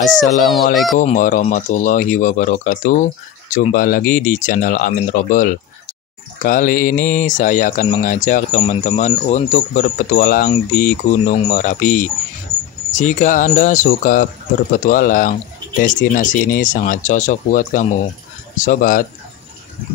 Assalamualaikum warahmatullahi wabarakatuh. Jumpa lagi di channel Amin Robel. Kali ini saya akan mengajak teman-teman untuk berpetualang di Gunung Merapi. Jika Anda suka berpetualang, destinasi ini sangat cocok buat kamu. Sobat,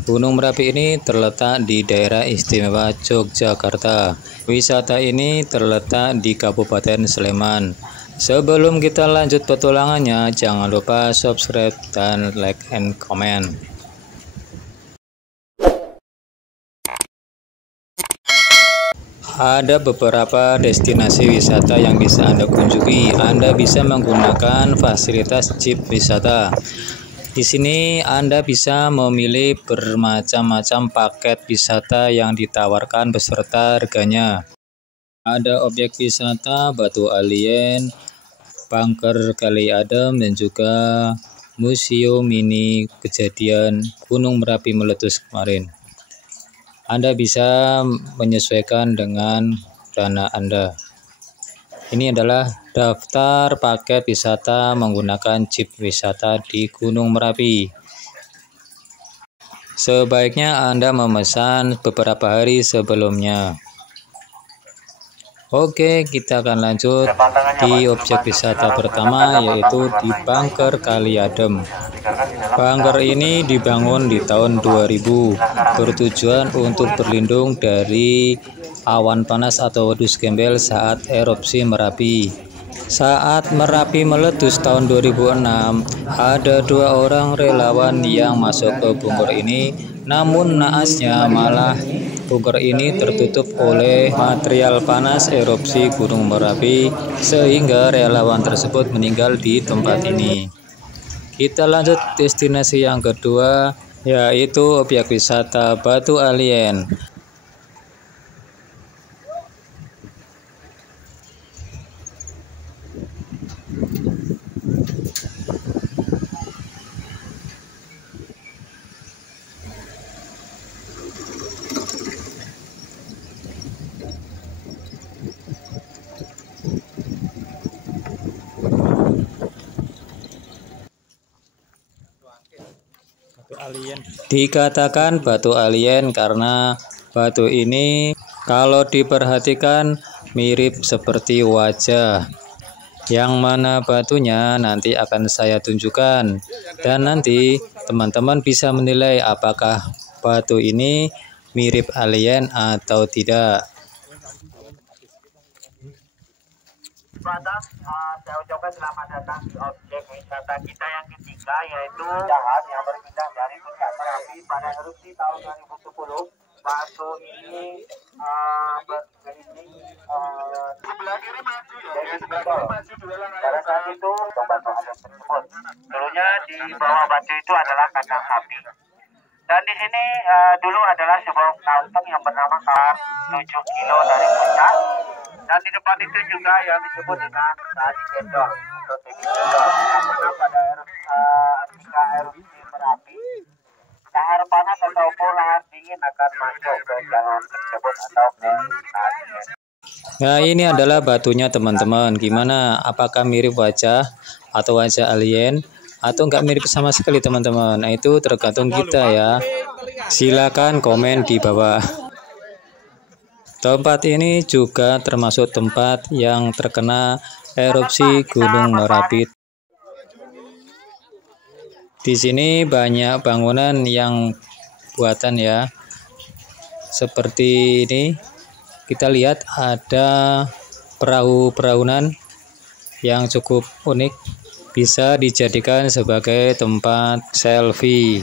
Gunung Merapi ini terletak di daerah istimewa Yogyakarta. Wisata ini terletak di Kabupaten Sleman. Sebelum kita lanjut petualangannya, jangan lupa subscribe dan like and comment. Ada beberapa destinasi wisata yang bisa Anda kunjungi. Anda bisa menggunakan fasilitas jeep wisata. Di sini Anda bisa memilih bermacam-macam paket wisata yang ditawarkan beserta harganya. Ada objek wisata Batu Alien, Bunker Kali Adem, dan juga museum mini kejadian Gunung Merapi meletus kemarin. Anda bisa menyesuaikan dengan dana Anda. Ini adalah daftar paket wisata menggunakan jeep wisata di Gunung Merapi. Sebaiknya Anda memesan beberapa hari sebelumnya. Oke, kita akan lanjut di objek wisata pertama, yaitu di Bunker Kali Adem. Bunker ini dibangun di tahun 2000, bertujuan untuk berlindung dari awan panas atau wedus gembel saat erupsi Merapi. Saat Merapi meletus tahun 2006, ada 2 orang relawan yang masuk ke bunker ini, namun naasnya malah bunker ini tertutup oleh material panas erupsi Gunung Merapi, sehingga relawan tersebut meninggal di tempat ini. Kita lanjut destinasi yang kedua, yaitu objek wisata Batu Alien. Dikatakan batu alien karena batu ini kalau diperhatikan mirip seperti wajah. Yang mana batunya nanti akan saya tunjukkan, dan nanti teman-teman bisa menilai apakah batu ini mirip alien atau tidak. Saya ucapkan selamat datang di objek wisata kita yang ketiga, yaitu jahat yang berpindah dari puncak Merapi pada erupsi tahun 2010. Batu ini berkeliling sebelah kiri maju ya. Pada saat itu batu alien tersebut dulunya di bawah batu itu adalah kandang sapi. Dan di sini dulu adalah sebuah kantong yang bernama 7 kilo dari puncak. Dan di depan itu juga yang disebut dengan tali gendol atau tali gendol. Karena pada erupsi Merapi, lahar panas ataupun lahar dingin akan masuk ke jalan tersebut atau ke tali gendol. Nah, ini adalah batunya teman-teman. Gimana? Apakah mirip wajah atau wajah alien? Atau nggak mirip sama sekali teman-teman? Nah, itu tergantung kita ya. Silakan komen di bawah. Tempat ini juga termasuk tempat yang terkena erupsi Gunung Merapi. Di sini banyak bangunan yang buatan ya. Seperti ini. Kita lihat ada perahu-perahunan yang cukup unik. Bisa dijadikan sebagai tempat selfie.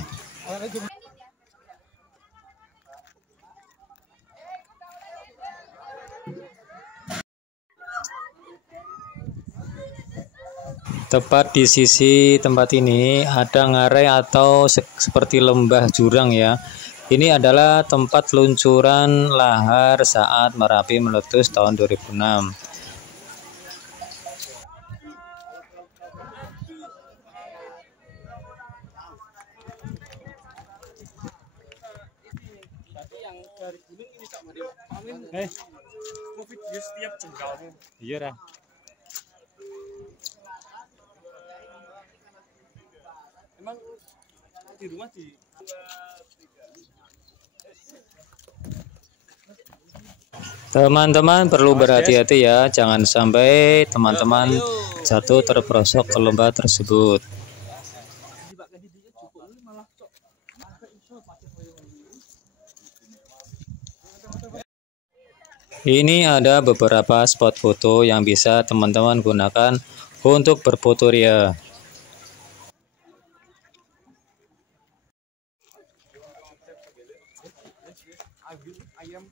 Tepat di sisi tempat ini ada ngarai atau seperti lembah jurang ya. Ini adalah tempat luncuran lahar saat Merapi meletus tahun 2006. Mau video setiap jengkalmu. Iya dah. Emang di rumah di Teman-teman perlu berhati-hati ya, jangan sampai teman-teman jatuh terperosok ke lembah tersebut. Ini ada beberapa spot foto yang bisa teman-teman gunakan untuk berfoto ria. ayam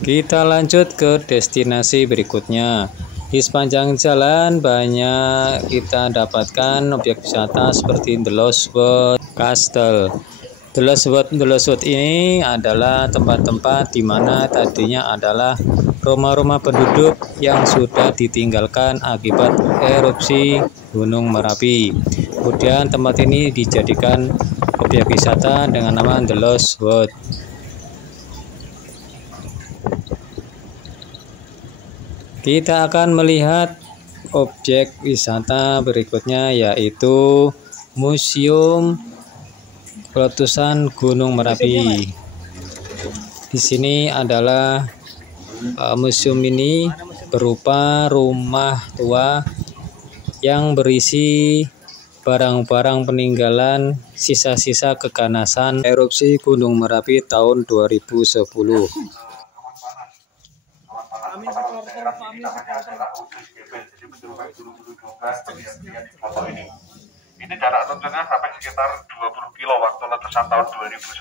Kita lanjut ke destinasi berikutnya. Di sepanjang jalan banyak kita dapatkan objek wisata seperti The Lost Castle. The Lost ini adalah tempat-tempat di mana tadinya adalah rumah-rumah penduduk yang sudah ditinggalkan akibat erupsi Gunung Merapi. Kemudian tempat ini dijadikan objek wisata dengan nama The Lost World. Kita akan melihat objek wisata berikutnya, yaitu Museum Letusan Gunung Merapi. Di sini adalah museum ini berupa rumah tua yang berisi barang-barang peninggalan sisa-sisa keganasan erupsi Gunung Merapi tahun 2010. Ini jarak tempuhnya sampai sekitar 20 kilo waktu letusan tahun 2010.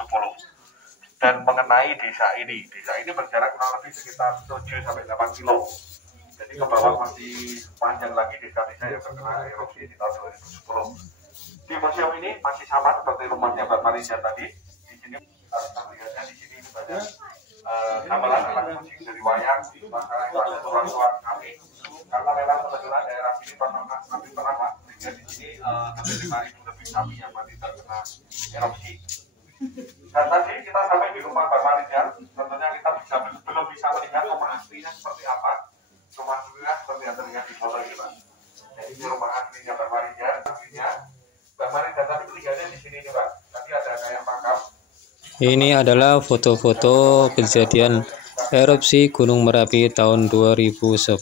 Dan mengenai desa ini berjarak kurang lebih sekitar 7 sampai 8 kilo. Jadi ke bawah masih panjang lagi desa-desa yang terkena erupsi di tahun 2010. Di museum ini masih sama seperti rumahnya Mbak Marija tadi. Di sini terlihatnya di sini banyak gamelan anak musik dari wayang di antara itu ada tuan-tuan kami. Karena memang kebetulan daerah sini masih pernah sehingga di sini ada 5.000 lebih kami yang masih terkena erupsi. Dan tadi kita sampai di rumah Mbak Marija, tentunya kita belum bisa melihat rumah aslinya seperti apa. Rumah aslinya seperti yang terlihat di foto ini, Pak. Jadi ini rumah aslinya Mbak Marija, Mbak Marija tadi tinggalnya di sini nih, Pak. Tadi ada kayak makam. Ini adalah foto-foto kejadian erupsi Gunung Merapi tahun 2010.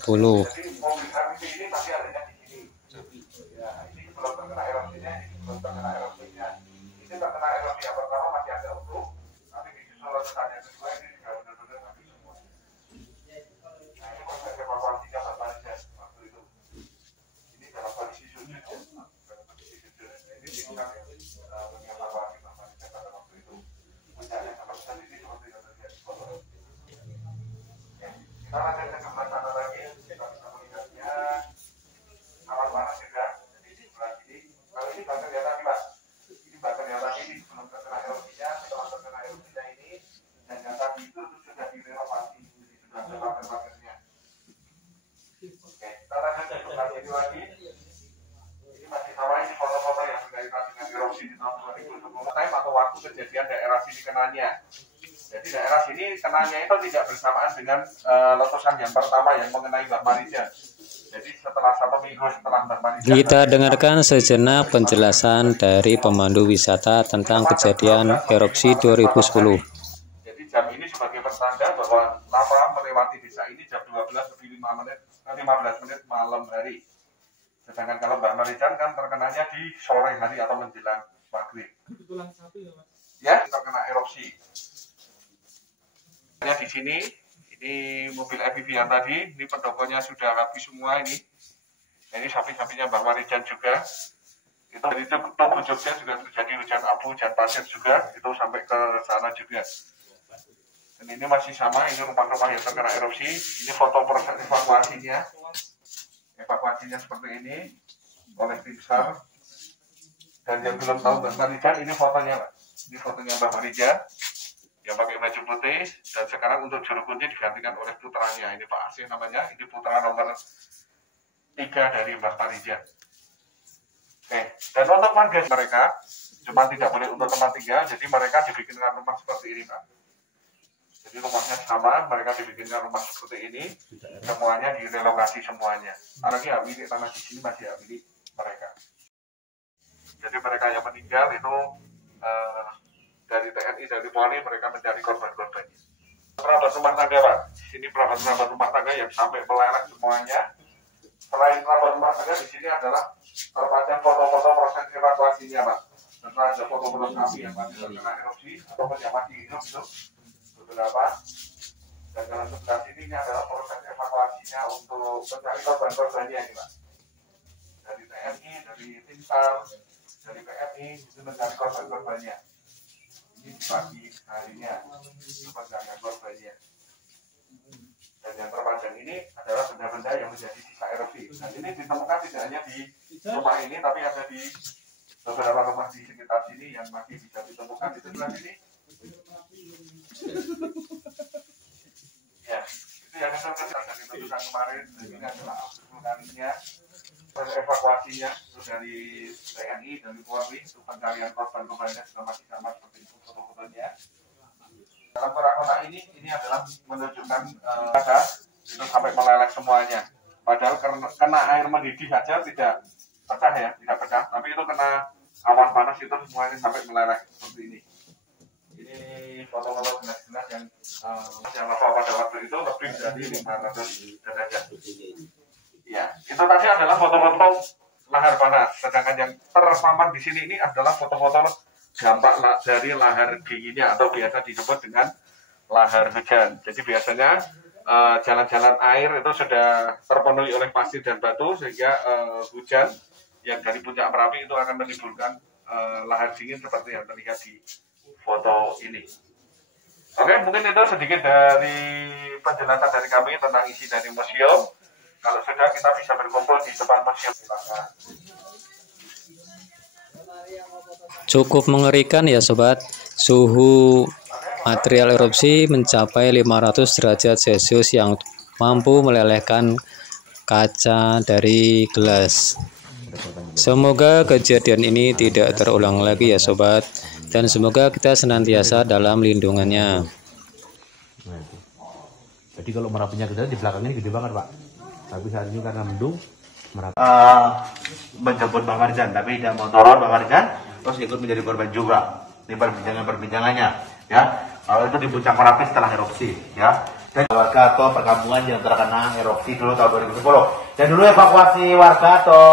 Atau waktu kejadian daerah sini kenanya. Jadi daerah sini kenanya itu tidak bersamaan dengan letusan yang pertama yang mengenai Mbak Marija. Jadi setelah 1 minggu setelah Mbak Marija. Kita dengarkan sejenak penjelasan dari pemandu wisata tentang kejadian erupsi 2010. Jadi jam ini sebagai pertanda bahwa lava melewati desa ini jam 12:15 malam hari. Sedangkan kalau Mbak Marijan kan terkenanya di sore hari atau menjelang maghrib. Ya, terkena erupsi. Di sini, ini mobil EVV yang tadi, ini pendoponya sudah habis semua ini. Ini sapi-sapinya Mbak Marijan juga. Itu dari Tugu Jogja juga terjadi hujan abu, hujan pasir juga, itu sampai ke sana juga. Dan ini masih sama, ini rumah-rumah yang terkena erupsi. Ini foto proses evakuasinya. Evakuasinya seperti ini oleh tim SAR. Dan yang belum tahu Mbak Marija, ini fotonya, Pak. Ini fotonya Mbak Marija. yang pakai baju putih, dan sekarang untuk juru kunci digantikan oleh putranya, ini Pak Asih namanya, ini putra nomor 3 dari Mbak Parija. Oke, dan untuk warga mereka cuma tidak boleh untuk tempat tinggal, jadi mereka dibikinkan rumah seperti ini Pak. Jadi rumahnya sama, mereka dibikinkan rumah seperti ini, semuanya direlokasi semuanya. Apalagi hak milik tanah di sini masih hak milik mereka. Jadi mereka yang meninggal itu dari TNI, dari Polri, mereka mencari korban-korbannya. Perabat rumah tangga Pak, di sini perabat rumah tangga yang sampai meleleh semuanya. Selain perabat rumah tangga, di sini adalah terpajang foto-foto proses evakuasinya Pak. Tentu ada foto-foto kami yang masih terkena erupsi ataupun yang masih hidup itu beberapa. Dan dalam sebelah sini adalah proses evakuasinya untuk mencari korban-korbannya ini Pak. Dari TNI, dari tim SAR, dari PMI itu mencari korban-korbannya. Ini pagi harinya pencarian korbannya. Dan yang terpanjang ini adalah benda-benda yang menjadi sisa erupsi. Dan ini ditemukan tidak hanya di rumah ini, tapi ada di beberapa rumah di sekitar sini yang masih bisa ditemukan di sebelah sini. Ya, itu yang saya tunjukkan kemarin. Dan ini adalah kalinya evakuasinya itu dari TNI, dari Polri, untuk pencarian korban-korbannya sudah masih sama seperti itu foto-fotonya. Dalam kotak-kotak ini adalah menunjukkan itu sampai meleleh semuanya. Padahal kena air mendidih saja tidak pecah ya, tidak pecah. Tapi itu kena awan panas itu semuanya sampai meleleh seperti ini. Ini foto-foto jelas-jelas yang level pada waktu itu lebih dari 500 derajat. Ya, itu tadi adalah foto-foto lahar panas. Sedangkan yang terpampang di sini ini adalah foto-foto dampak dari lahar dinginnya atau biasa disebut dengan lahar hujan. Jadi biasanya jalan-jalan air itu sudah terpenuhi oleh pasir dan batu sehingga hujan yang dari puncak Merapi itu akan menimbulkan lahar dingin seperti yang terlihat di foto ini. Oke, mungkin itu sedikit dari penjelasan dari kami tentang isi dari museum. Kalau sudah kita bisa berkumpul di depan museum. Cukup mengerikan ya sobat, suhu material erupsi mencapai 500 derajat Celcius yang mampu melelehkan kaca dari gelas. Semoga kejadian ini tidak terulang lagi ya sobat, dan semoga kita senantiasa dalam lindungannya. Jadi kalau Merapinya gede, di belakang ini gede banget Pak. Tapi saat ini karena mendung, menjemput Bang Marjan, tapi tidak mau turun Bang Marjan, terus ikut menjadi korban juga. Ini perbincangannya, ya. Kalau itu di puncak Merapi setelah erupsi, ya. Dan warga atau perkampungan yang terkena erupsi dulu tahun 2010. Dan dulu evakuasi warga atau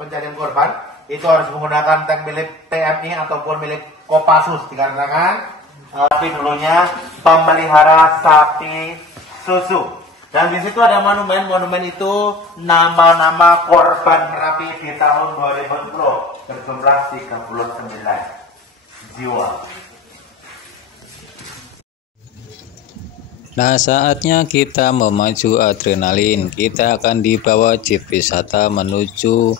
pencarian korban itu harus menggunakan tank milik TNI ataupun milik Kopassus, dikarenakan tapi dulunya pemelihara sapi susu. Dan di situ ada monumen itu nama-nama korban Merapi di tahun 2010 berjumlah 39 jiwa. Nah, saatnya kita memacu adrenalin. Kita akan dibawa jeep wisata menuju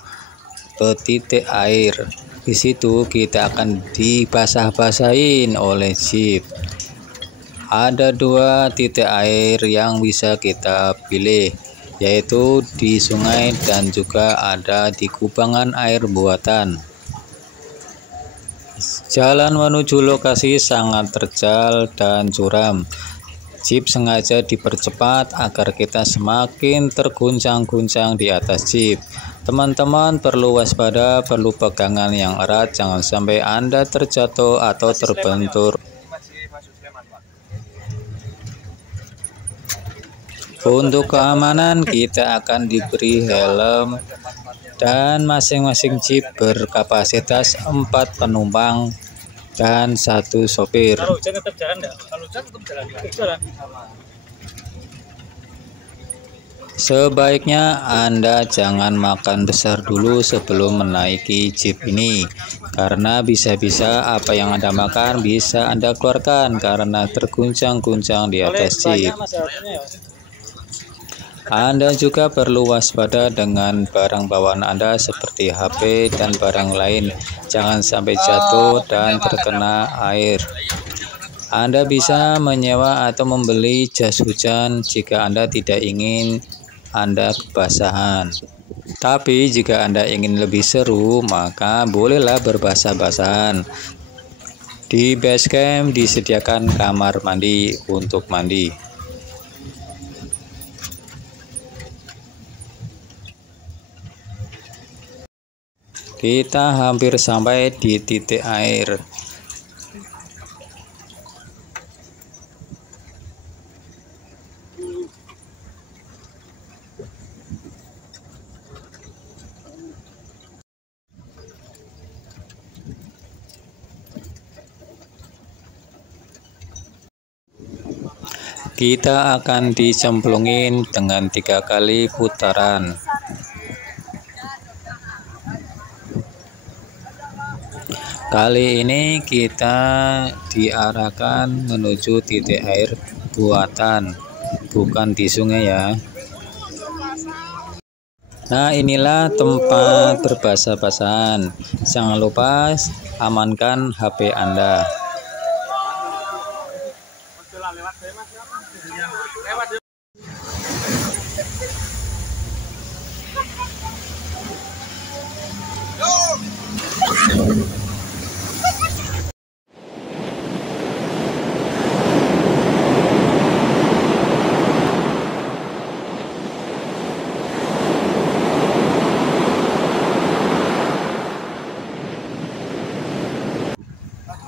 ke titik air. Di situ kita akan dibasah-basahin oleh jeep. Ada 2 titik air yang bisa kita pilih, yaitu di sungai dan juga ada di kubangan air buatan. Jalan menuju lokasi sangat terjal dan curam. Jeep sengaja dipercepat agar kita semakin terguncang-guncang di atas jeep. Teman-teman perlu waspada, perlu pegangan yang erat, jangan sampai Anda terjatuh atau terbentur. Untuk keamanan kita akan diberi helm dan masing-masing jeep berkapasitas 4 penumpang dan 1 sopir. Kalau hujan tetap jalan enggak? Kalau hujan tetap jalan. Sebaiknya Anda jangan makan besar dulu sebelum menaiki jeep ini, karena bisa-bisa apa yang Anda makan bisa Anda keluarkan karena terguncang-guncang di atas jeep. Anda juga perlu waspada dengan barang bawaan Anda seperti HP dan barang lain. Jangan sampai jatuh dan terkena air. Anda bisa menyewa atau membeli jas hujan jika Anda tidak ingin Anda kebasahan. Tapi jika Anda ingin lebih seru, maka bolehlah berbasah-basahan. Di base camp disediakan kamar mandi untuk mandi. Kita hampir sampai di titik air. Kita akan dicemplungin dengan 3 kali putaran. Kali ini kita diarahkan menuju titik air buatan, bukan di sungai ya. Nah, inilah tempat berbasah-basahan. Jangan lupa amankan HP Anda.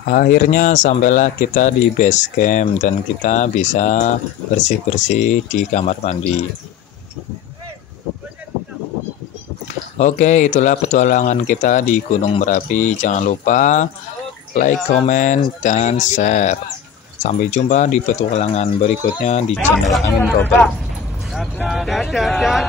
Akhirnya sampailah kita di base camp dan kita bisa bersih-bersih di kamar mandi. Oke, itulah petualangan kita di Gunung Merapi. Jangan lupa like, comment, dan share. Sampai jumpa di petualangan berikutnya di channel Angin Robert. Dadah.